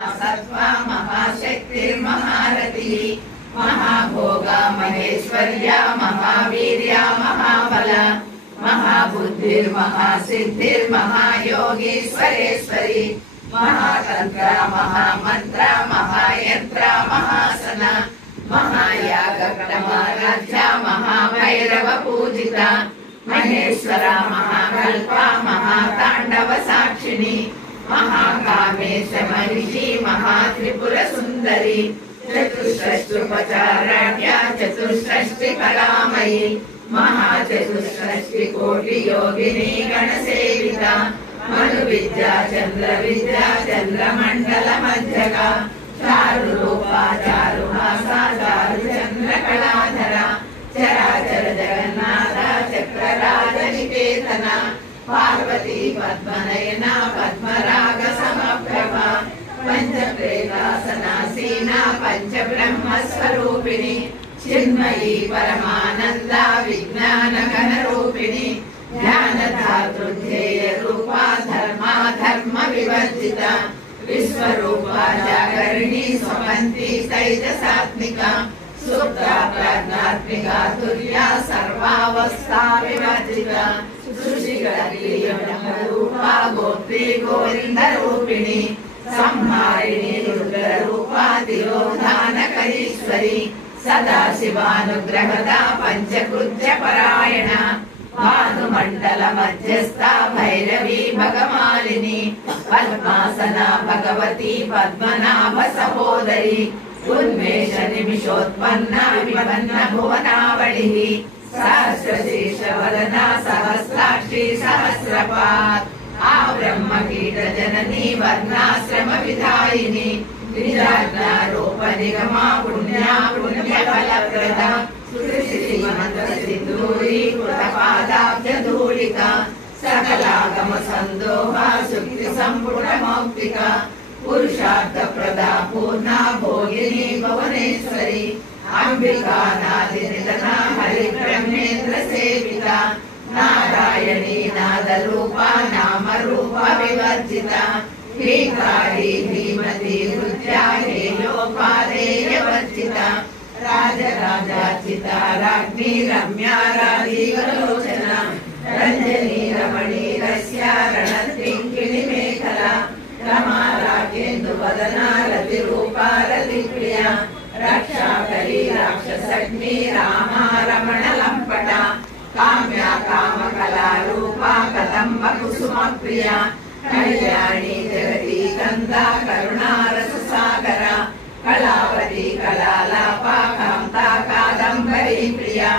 सत्वा महाशक्तिर्महारथी महाभोगा महेश्वर्या महावीर्या महाबला महाबुद्धिर्महासिद्धिर्महायोगीश्वरेश्वरी महातंत्रा महामंत्रा महायंत्रा महासना महायागक्रमाराध्या महाभैरव पूजिता महेश्वरा महाकल्पा महातांडव साक्षिणी महाकामेश महिषी महात्रिपुर सुंदरी चतुष्षष्टुपचाराढ्या चतुष्षष्टि कलामयी महाचतुष्षष्टि कोटि योगिनी गणसेविता मनु विद्या चंद्रमंडल मध्यका चारु रूपा चारुहासा चारु चंद्र कलाधरा चराचर जगन्नाथ चक्रराज निकेतना पार्वती पद्मनयना पद्मराग समप्रभा पंचप्रेतासनासीना पंचब्रह्म स्वरूपिणी चिन्मयी परमानंदा विज्ञान घन रूपिणी ज्ञान धातृध्येय रूपा धर्मा धर्म विवर्जिता विश्वरूपा जागरिणी स्वमंती तैजसात्मिका सुप्ता प्रज्ञात्मिका तुर्या सर्वावस्था विवर्जिता रूपा गोत्री गोविंद रूपिणी संहारिणी रुद्र रूपा तिरोधानकरीश्वरी सदा शिवानुग्रहदा पंचकृत्य परायणा भानुमंडल मध्यस्था भैरवी भगमालिनी पद्मासना भगवती पद्मनाभ सहोदरी उन्मेष निमिषोत्पन्ना विपन्न भुवनावळिः सहस्रशीर्ष वदना सहस्राक्षी सहस्रपात् आ ब्रह्म कीट जननी वर्णाश्रम विधायिनी निजाज्ञारोप निगमा पुण्या पुण्य फलप्रदा श्रीमंत सिंधूरी कृतपादाब्ज धूलिका सकलागम संदोहा शुक्ति संपूर्ण मौक्तिका पुरुषार्थ प्रदा पूर्णा भोगिनी भुवनेश्वरी अंबिका नादि निधना हरि ब्रह्मेन्द्र सेविता नारायणी नाद रूपा नाम रूप विवर्जिता ह्रींकारी धीमती हृद्या हेयोपादेय वर्जिता राजराजार्चिता राज्ञी रम्या राजीवलोचना रंजनी रमणी रस्या रणत्रिंकिणी मेखला रमा राजेन्दु वदना रतिरूपा रतिप्रिया रक्षाकरी राक्षसग्नि रामा रमण लंपटा काम्या कामकला रूपा कदम्ब कुसुम प्रिया कल्याणी जगती गंगा करुणा रस सागरा कलावती कलालापा कांता कादंबरी प्रिया